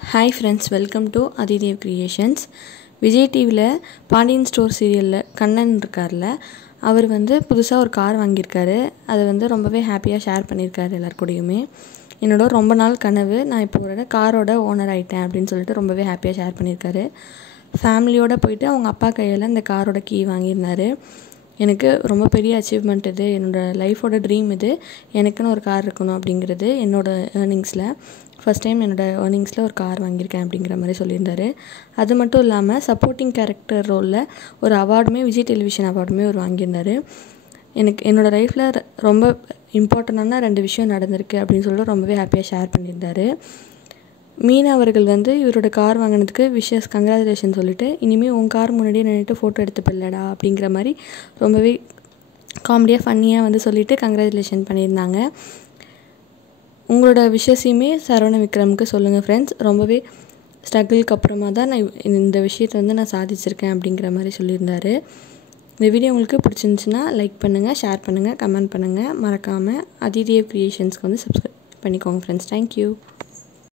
Hi friends, welcome to Adidev Creations. Vijay TVல Pandian store சீரியல்ல கண்ணன் இருக்கார்ல, அவர் புதுசா ஒரு கார் வாங்கியிருக்காரு. அதை ரொம்பவே ஹாப்பியாக ஷேர் பண்ணியிருக்காரு எல்லாருக்கூடயுமே. என்னோட ரொம்ப நாள் கனவு, நான் இப்போ ஒரு காரோட ஓனர் ஆகிட்டேன் அப்படின்னு சொல்லிட்டு ரொம்பவே ஹாப்பியாக ஷேர் பண்ணியிருக்காரு. ஃபேமிலியோடு போயிட்டு அவங்க அப்பா கையில் இந்த காரோட கீ வாங்கியிருந்தார். எனக்கு ரொம்ப பெரிய அச்சீவ்மெண்ட் இது, என்னோடய லைஃபோட ட்ரீம் இது. எனக்குன்னு ஒரு கார் இருக்கணும் அப்படிங்கிறது என்னோடய ஏர்னிங்ஸில் ஃபஸ்ட் டைம் என்னோடய ஏர்னிங்ஸில் ஒரு கார் வாங்கியிருக்கேன் அப்படிங்கிற மாதிரி சொல்லியிருந்தார். அது மட்டும் இல்லாமல் சப்போர்ட்டிங் கேரக்டர் ரோலில் ஒரு அவார்டுமே, விஜய் டெலிவிஷன் அவார்டுமே அவர் வாங்கியிருந்தார். என்னோடய லைஃப்பில் ரொம்ப இம்பார்ட்டண்டான 2 விஷயம் நடந்திருக்கு அப்படின்னு சொல்லிட்டு ரொம்பவே ஹாப்பியாக ஷேர் பண்ணியிருந்தார். மீனா அவர்கள் இவரோட கார் வாங்கினதுக்கு விஷஸ் கங்க்ராச்சுலேஷன் சொல்லிட்டு, இனிமேல் உன் கார் முன்னாடியே நின்றுட்டு ஃபோட்டோ எடுத்துப்பில்லடா அப்படிங்கிற மாதிரி ரொம்பவே காமெடியாக ஃபன்னியாக சொல்லிவிட்டு கங்க்ராச்சுலேஷன் பண்ணியிருந்தாங்க. உங்களோட விஷயத்தையுமே சரவண விக்ரமுக்கு சொல்லுங்கள் ஃப்ரெண்ட்ஸ். ரொம்பவே ஸ்ட்ரகிளுக்கு அப்புறமா தான் நான் இந்த விஷயத்தை நான் சாதிச்சிருக்கேன் அப்படிங்கிற மாதிரி சொல்லியிருந்தார். இந்த வீடியோ உங்களுக்கு பிடிச்சிருந்துச்சுன்னா லைக் பண்ணுங்கள், ஷேர் பண்ணுங்கள், கமெண்ட் பண்ணுங்கள். மறக்காமல் அதிதேவ் கிரியேஷன்ஸ்க்கு சப்ஸ்கிரைப் பண்ணிக்கோங்க ஃப்ரெண்ட்ஸ். தேங்க்யூ.